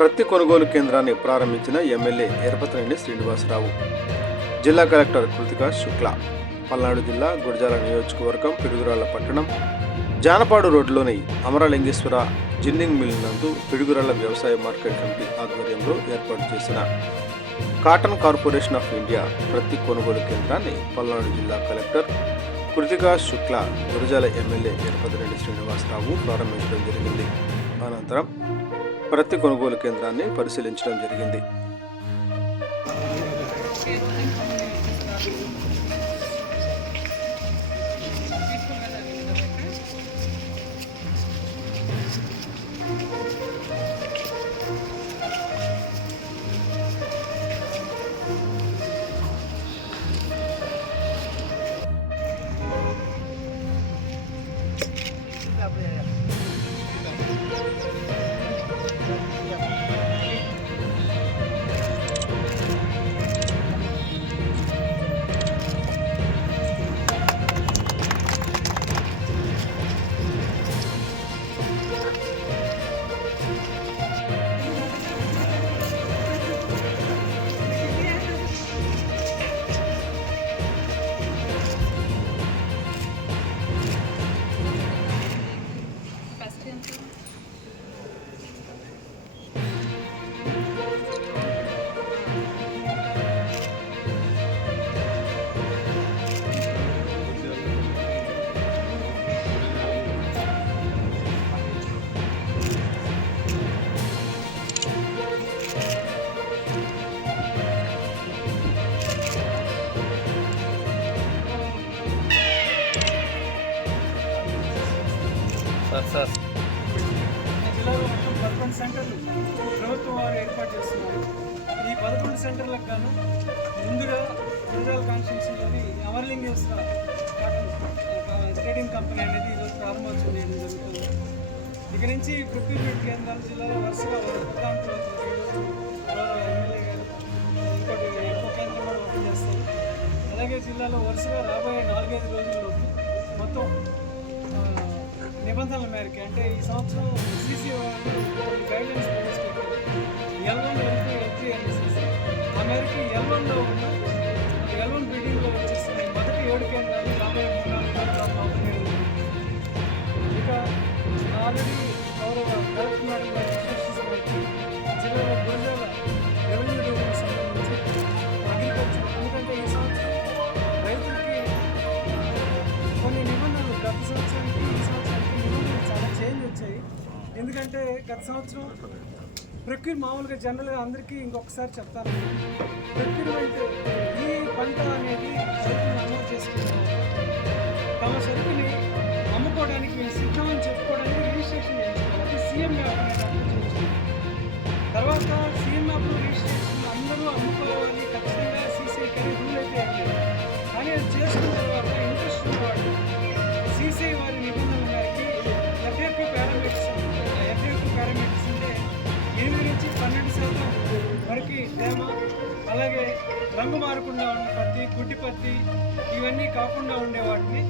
ప్రతి కొనుగోలు కేంద్రాన్ని ప్రారంభించిన ఎమ్మెల్యే ఎరపతినేని శ్రీనివాసరావు. జిల్లా కలెక్టర్ కృతికా శుక్లా. పల్నాడు జిల్లా గురజాల నియోజకవర్గం పిడుగురాళ్ల పట్టణం జానపాడు రోడ్డులోని అమరలింగేశ్వర జిన్నింగ్ మిల్ నందు పిడుగురాళ్ల వ్యవసాయ మార్కెట్ కమిటీ ఆధ్వర్యంలో ఏర్పాటు చేసిన కాటన్ కార్పొరేషన్ ఆఫ్ ఇండియా ప్రతి కొనుగోలు కేంద్రాన్ని పల్నాడు జిల్లా కలెక్టర్ కృతికా శుక్లా, గురజాల ఎమ్మెల్యే ఎరపతినేని శ్రీనివాసరావు ప్రారంభించడం జరిగింది. అనంతరం ప్రతి కొనుగోలు కేంద్రాన్ని పరిశీలించడం జరిగింది. జిల్లాలో మొత్తం 11 సెంటర్లు ప్రభుత్వం వారు ఏర్పాటు చేస్తున్నారు. ఈ 11 సెంటర్లకు గాను ముందుగా గురజాల కాన్స్టిట్యూన్సీలోని అమరలింగేశ్వర కాటన్ ట్రేడింగ్ కంపెనీ అనేది ఈరోజు ప్రారంభోత్సవం చేయడం జరుగుతుంది. ఇక నుంచి ప్రొక్యూర్మెంట్ కేంద్రాలు జిల్లాలో వరుసగా ఉదాహరణలు ఎమ్మెల్యే గారు ఇంకోటి ఎక్కువ కేంద్రం కూడా ఓపెన్ చేస్తారు. అలాగే జిల్లాలో వరుసగా రాబోయే 4-5 రోజుల్లో మొత్తం నిబంధనల మేరకు అంటే ఈ సంవత్సరం సీసీ వాళ్ళు గైడ్లైన్స్ ప్రవేశపెట్టారు. L1, L2, L3 అనేసి ఆ మేరకు L1లో ఉన్న L1 బిల్డింగ్లో వచ్చేసి మొదటి 7 కేంద్రాలు రాబోయే 3-4 ఓపెన్ చేయడం. ఇక ఆల్రెడీ గౌరవ కలెక్టర్ మేడం గారి ఇన్స్ట్రక్షన్స్ బట్టి జిల్లాలో గురజాల రెవెన్యూ డివిజన్కి సంబంధించి అగ్రికల్చర్, ఎందుకంటే ఈ సంవత్సరం రైతులకి కొన్ని నిబంధనలు గత సంవత్సరానికి ఈ సంవత్సరానికి నిబంధనలు చాలా చేంజ్ వచ్చాయి. ఎందుకంటే గత సంవత్సరం మామూలుగా జనరల్గా అందరికీ ఇంకొకసారి చెప్తాను, ప్రొక్యూర్మెంట్ ఈ పంట అనేది రైతులు నమోదు చేసుకుంటారు. తమ సరుకుని అమ్ముకోవడానికి మేము సిద్ధమని చెప్పుకోవడానికి రిజిస్ట్రేషన్ చేయించుకోవాలి. అది సీఎం యాప్ అనేది తర్వాత సీఎం యాప్లో రిజిస్ట్రేషన్ అందరూ అమ్ముకోవాలి ఖచ్చితంగా సీసీ కానీ రూల్ అయితే లేదు. కానీ అది చేసుకున్న తర్వాత ఇంట్రెస్ట్ ఉన్నవాళ్ళు సీసీ వారి నిబంధనల మేరకి ఎఫ్ఏక్యూ పారామీటర్స్ అంటే 8 నుంచి 12% వరకు తేమ, అలాగే రంగు మారకుండా ఉన్న పత్తి, గుడ్డి పత్తి ఇవన్నీ కాకుండా ఉండే వాటిని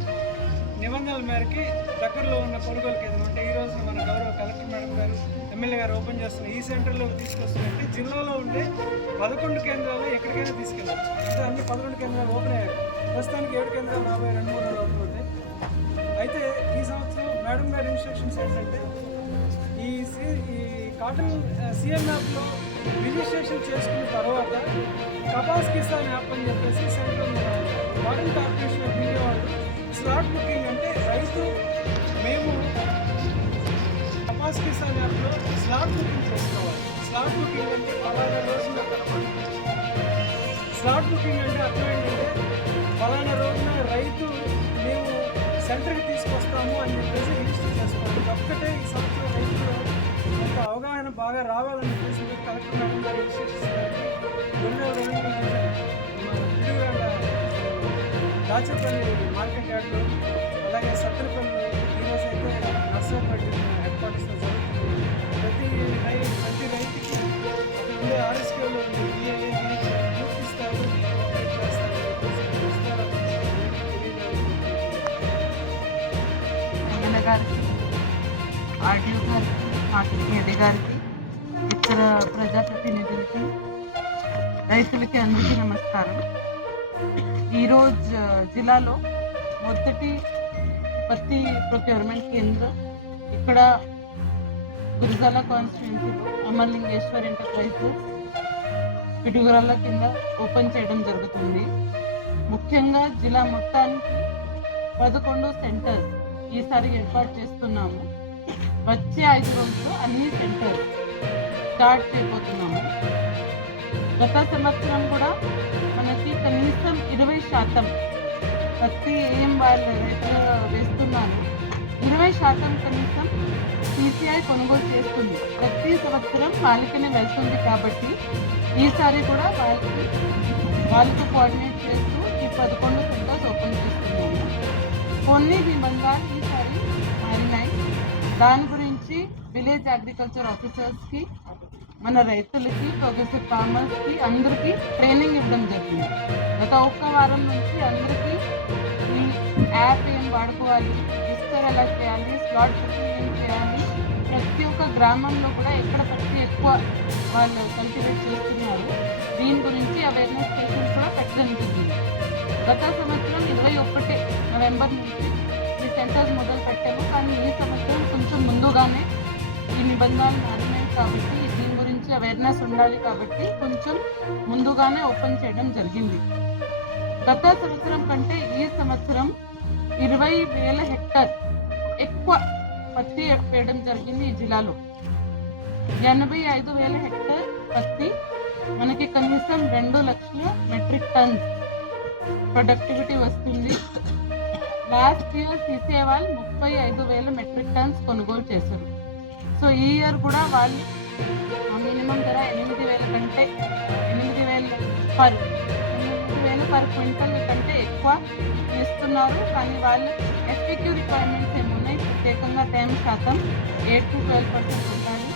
నిబంధనల మేరకి దగ్గరలో ఉన్న కొనుగోలు కేంద్రం అంటే ఈరోజు మన గౌరవ కలెక్టర్ మేడం గారు ఎమ్మెల్యే గారు ఓపెన్ చేస్తున్న ఈ సెంటర్లోకి తీసుకొస్తున్నట్టు జిల్లాలో ఉండే 11 కేంద్రాలు ఎక్కడికైనా తీసుకెళ్ళవచ్చు. అంటే అన్ని 11 కేంద్రాలు ఓపెన్ అయ్యాయి. ప్రస్తుతానికి 7 కేంద్రాలు రాబోయే 2-3 రోజులు ఓపెన్ అవుతాయి. అయితే ఈ సంవత్సరం మేడం గారి ఇన్స్ట్రక్షన్స్ ఏంటంటే ఈ కాటన్ సీఎం యాప్లో రిజిస్ట్రేషన్ చేసుకున్న తర్వాత కపాస్ కిసాన్ యాప్ అని చెప్పేసి central cotton corporation of India వాళ్ళు స్లాట్ బుకింగ్ అంటే రైతు మేము కపాస్ కిసాన్ యాప్లో స్లాట్ బుకింగ్ చేసుకోవాలి. స్లాట్ బుకింగ్ అంటే పలానా రోజున స్లాట్ బుకింగ్ అంటే అర్థం ఏంటంటే పలానా రోజున రైతు మేము సెంటర్కి తీసుకొస్తాము అని చెప్పేసి రిజిస్టర్ చేసుకోవాలి. ఒక్కటే ఈ సంవత్సరం రైతులు కొంత అవగాహన బాగా రావాలని చెప్పేసి కలెక్టర్ మేడం గారు రిజిస్ట్రేషన్ దాచపల్లి మార్కెట్ యార్డ్లో అలాగే సత్తరపల్లి ఈరోజు అయితే నర్సరాపల్లి హెడ్ క్వార్టర్స్లో జరుగుతుంది. ప్రతి రైతుకి అక్కడ ఉండే ఆర్ఎస్కేలో పూర్తి స్థాయిలో గారికి, ఆర్టీఓ గారికి, మార్కెటింగ్ హెడ్ గారికి, ఇతర ప్రజాప్రతినిధులకి, రైతులకి అందరికీ నమస్కారం. ఈరోజు జిల్లాలో మొదటి పత్తి ప్రొక్యూర్మెంట్ కేంద్రం ఇక్కడ గురజాల కాన్స్టిట్యున్సీలో అమరలింగేశ్వర్ ఎంటర్ప్రైజెస్ పిడుగురాళ్ళ కింద ఓపెన్ చేయడం జరుగుతుంది. ముఖ్యంగా జిల్లా మొత్తానికి 11 సెంటర్స్ ఈసారి ఏర్పాటు చేస్తున్నాము. వచ్చే 5 రోజుల్లో అన్ని సెంటర్స్ స్టార్ట్ చేయబోతున్నాము. గత సంవత్సరం కూడా మనకి కనీసం 20% పత్తి వాళ్ళు రైతులు వేస్తున్నారు. 20% కనీసం CCI కొనుగోలు చేస్తుంది. ప్రతి సంవత్సరం వాళ్ళకినే వెళ్తుంది కాబట్టి ఈసారి కూడా వాళ్ళతో కోఆర్డినేట్ చేస్తూ ఈ 11 సెంటర్స్ ఓపెన్ చేస్తున్నాము. కొన్ని నిబంధనలు ఈసారి మారినాయి. దాని గురించి విలేజ్ అగ్రికల్చర్ ఆఫీసర్స్కి, మన రైతులకి, ప్రోగ్రెసివ్ ఫార్మర్స్కి అందరికీ ట్రైనింగ్ ఇవ్వడం జరిగింది. గత ఒక్క వారం నుంచి అందరికీ ఈ యాప్ ఏం వాడుకోవాలి, రిజిస్టర్ ఎలా చేయాలి, స్లాట్ బుకింగ్ ఏం చేయాలి, ప్రతి ఒక్క గ్రామంలో కూడా ఎక్కడ పత్తి ఎక్కువ వాళ్ళు కల్టివేట్ చేస్తున్నారు దీని గురించి అవేర్నెస్ సెషన్స్ కూడా పెట్టడం జరిగింది. గత సంవత్సరం 21 నవంబర్ నుంచి ఈ సెంటర్స్ మొదలు పెట్టాము. కానీ ఈ సంవత్సరం కొంచెం ముందుగానే ఈ నిబంధనలు మారినాయి కాబట్టి దీని గురించి అవేర్నెస్ ఉండాలి కాబట్టి కొంచెం ముందుగానే ఓపెన్ చేయడం జరిగింది. గత సంవత్సరం కంటే ఈ సంవత్సరం 20,000 హెక్టార్ ఎక్కువ పత్తి వేయడం జరిగింది. ఈ జిల్లాలో 85,000 హెక్టార్ పత్తి మనకి కనీసం 2 లక్షల మెట్రిక్ టన్స్ ప్రొడక్టివిటీ వస్తుంది. లాస్ట్ ఇయర్ CCI వాళ్ళు 35,000 మెట్రిక్ టన్స్ కొనుగోలు చేశారు. సో ఈ ఇయర్ కూడా వాళ్ళు మినిమం ధర 8,000 కంటే 8,000 పర్ క్వింటల్ కంటే ఎక్కువ ఇస్తున్నారు. కానీ వాళ్ళు FAQ రిక్వైర్మెంట్స్ ఏమున్నాయి, ప్రత్యేకంగా 10% 8-12% ఉండాలి.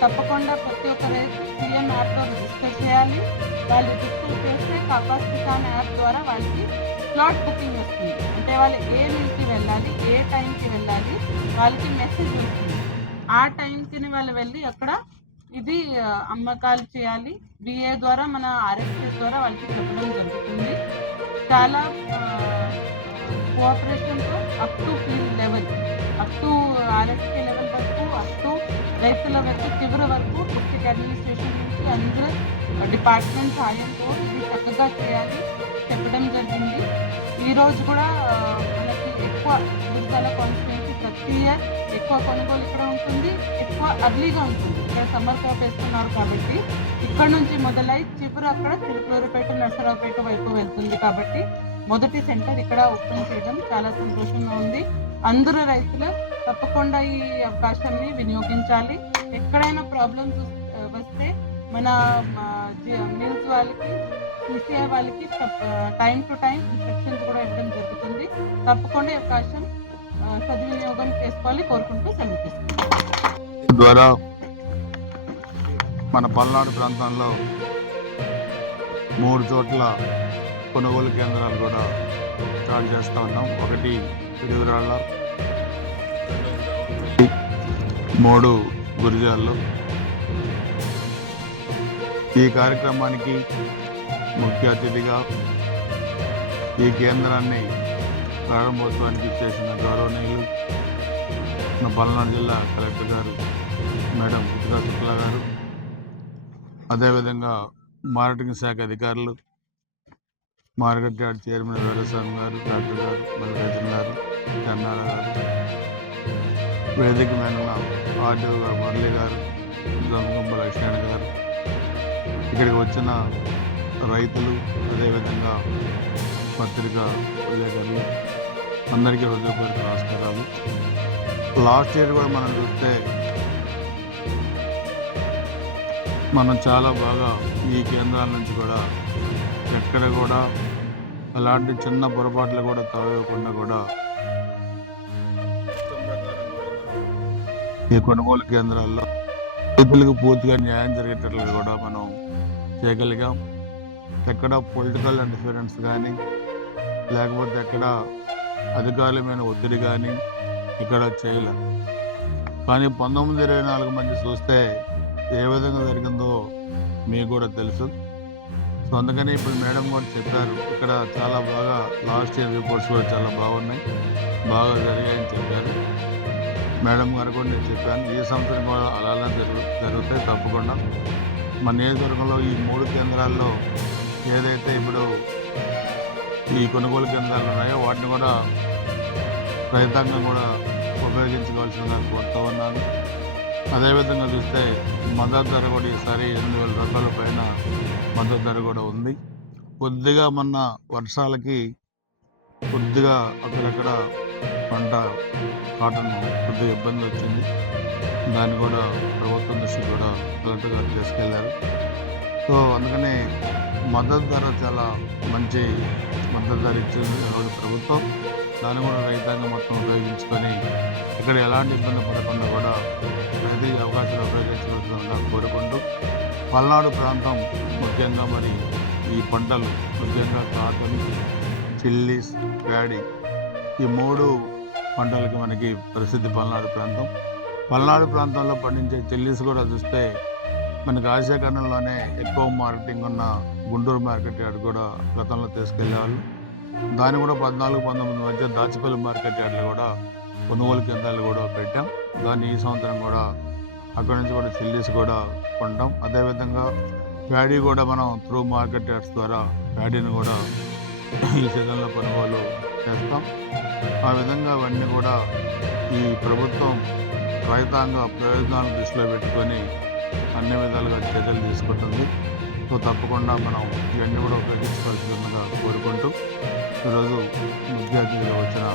తప్పకుండా ప్రతి ఒక్క రైతు CM యాప్లో రిజిస్టర్ చేయాలి. వాళ్ళు రిజిస్టర్ చేస్తే కాపాస్ కిసాన్ యాప్ ద్వారా వాళ్ళకి స్లాట్ బుకింగ్ వస్తుంది. అంటే వాళ్ళు ఏ మిల్కి వెళ్ళాలి, ఏ టైంకి వెళ్ళాలి, వాళ్ళకి మెసేజ్ వస్తుంది. ఆ టైంకి వాళ్ళు వెళ్ళి అక్కడ ఇది అమ్మకాలు చేయాలి. BA ద్వారా, మన RSS ద్వారా వాళ్ళకి చెప్పడం జరుగుతుంది. చాలా కోఆపరేషన్తో up to field level, up to RSK level వరకు, అప్ టు రైతుల వరకు, చివరి వరకు డిస్ట్రిక్ట్ అడ్మినిస్ట్రేషన్ నుంచి అందరూ డిపార్ట్మెంట్ సాయంతో ఇది చక్కగా చేయాలి చెప్పడం జరిగింది. ఈరోజు కూడా మనకి ఎక్కువ గురజాల కాన్స్టిట్యున్సీ ప్రతి ఇయర్ ఎక్కువ కొనుగోలు ఇక్కడ ఉంటుంది, ఎక్కువ అర్లీగా ఉంటుంది. ఇక్కడ సమ్మర్ క్రాప్ వేస్తున్నారు కాబట్టి ఇక్కడ నుంచి మొదలై చివరి అక్కడ చిలుకూరుపేట, నరసరావుపేట వైపు వెళ్తుంది. కాబట్టి మొదటి సెంటర్ ఇక్కడ ఓపెన్ చేయడం చాలా సంతోషంగా ఉంది. అందరూ రైతులు తప్పకుండా ఈ అవకాశాన్ని వినియోగించాలి. ఎక్కడైనా ప్రాబ్లమ్స్ వస్తే మన మిల్స్ వాళ్ళకి, CCI వాళ్ళకి టైం టు టైం ఇన్స్ట్రక్షన్స్ కూడా ఇవ్వడం జరుగుతుంది. తప్పకుండా ఈ అవకాశం సద్వినియోగం చేసుకోవాలి కోరుకుంటూ సెలవు తీసుకుంటాం. ద్వారా మన పల్నాడు ప్రాంతంలో 3 చోట్ల కొనుగోలు కేంద్రాలు కూడా స్టార్ట్ చేస్తూ ఉన్నాం. ఒకటి పిడుగురాళ్ళ, 3 గురిజాల్లో. ఈ కార్యక్రమానికి ముఖ్య అతిథిగా ఈ కేంద్రాన్ని ప్రారంభోత్సవానికి చేసిన గౌరవనీయులు మన పల్నాడు జిల్లా కలెక్టర్ గారు మేడం కృతికా శుక్లా గారు, అదేవిధంగా మార్కెటింగ్ శాఖ అధికారులు, మార్కెట్ యార్డ్ చైర్మన్ వీరస్వామి గారు, డాక్టర్ గారు, మల్లికార్జున గారు, కన్నాడ గారు, వేదిక మీద ఉన్న RDO గారు మురళి గారు, గంగంబ లక్ష్మణ్ గారు, ఇక్కడికి వచ్చిన రైతులు, అదేవిధంగా పత్రికా విలేకరులు అందరికీ హృదయపూర్వక నమస్కారాలు. లాస్ట్ ఇయర్ కూడా మనం చూస్తే మనం చాలా బాగా ఈ కేంద్రాల నుంచి కూడా ఎక్కడ కూడా అలాంటి చిన్న పొరపాట్లు కూడా తాగకుండా కూడా ఈ కొనుగోలు కేంద్రాల్లో రైతులకు పూర్తిగా న్యాయం జరిగేటట్లుగా కూడా మనం చేయగలిగాం. ఎక్కడ పొలిటికల్ ఇంటర్ఫిరెన్స్ కానీ, లేకపోతే ఎక్కడ అధికారులమైన ఒత్తిడి కానీ ఇక్కడ చేయలేం. కానీ 1924 మంది చూస్తే ఏ విధంగా జరిగిందో మీకు కూడా తెలుసు. సో అందుకని ఇప్పుడు మేడం కూడా చెప్పారు, ఇక్కడ చాలా బాగా లాస్ట్ ఇయర్ రిపోర్ట్స్ కూడా చాలా బాగున్నాయి, బాగా జరిగాయని చెప్పారు. మేడం గారు కూడా నేను చెప్పాను, ఈ సంవత్సరం కూడా అలానే జరుగుతాయి తప్పకుండా. మన నియోజకవర్గంలో ఈ 3 కేంద్రాల్లో ఏదైతే ఇప్పుడు ఈ కొనుగోలు కేంద్రాలు ఉన్నాయో వాటిని కూడా రైతాంగం కూడా ఉపయోగించుకోవాల్సిందిగా కోరుతూ ఉన్నాను. అదేవిధంగా చూస్తే మద్దతు ధర కూడా ఈసారి 8,000 రూపాయల పైన మద్దతు ధర కూడా ఉంది. కొద్దిగా మొన్న వర్షాలకి కొద్దిగా అక్కడక్కడ పంట కాటన్ కొద్దిగా ఇబ్బంది వచ్చింది. దాన్ని కూడా ప్రభుత్వం దృష్టికి కూడా కలెక్టర్ గారు తీసుకెళ్లారు. సో అందుకని మద్దతు ధర చాలా మంచి మద్దతు ధర ఇచ్చింది ఈరోజు ప్రభుత్వం. దాన్ని కూడా రైతాంగం మొత్తం ఉపయోగించుకొని ఇక్కడ ఎలాంటి ఇబ్బంది పడకుండా కూడా ప్రతి అవకాశాలు ఉపయోగించవలసిందిగా కోరుకుంటూ, పల్నాడు ప్రాంతం ముఖ్యంగా మరి ఈ పంటలు ముఖ్యంగా కాటన్, చిల్లీస్, ప్యాడీ ఈ 3 పంటలకి మనకి ప్రసిద్ధి పల్నాడు ప్రాంతం. పల్నాడు ప్రాంతంలో పండించే చిల్లీస్ కూడా చూస్తే మనకి ఆసియా ఖండంలోనే ఎక్కువ మార్కెటింగ్ ఉన్న గుంటూరు మార్కెట్ యార్డ్ కూడా గతంలో తీసుకెళ్లేవాళ్ళు. దాన్ని కూడా 14-19 మధ్య దాచిపల్లి మార్కెట్ యార్డ్లో కూడా కొనుగోలు కేంద్రాలు కూడా పెట్టాం. దాన్ని ఈ సంవత్సరం కూడా అక్కడి నుంచి కూడా చిల్లీస్ కూడా కొంటాం. అదేవిధంగా ప్యాడీ కూడా మనం త్రూ మార్కెట్ యార్డ్స్ ద్వారా ప్యాడీని కూడా ఈ సీజన్లో కొనుగోలు చేస్తాం. ఆ విధంగా అవన్నీ కూడా ఈ ప్రభుత్వం రైతాంగ ప్రయోజనాలను దృష్టిలో పెట్టుకొని అన్ని విధాలుగా చర్యలు తీసుకుంటుంది. సో తప్పకుండా మనం ఇవన్నీ కూడా ఉపయోగించుకోవాల్సిందిగా కోరుకుంటూ ఈరోజు ముఖ్య అతిథిగా వచ్చిన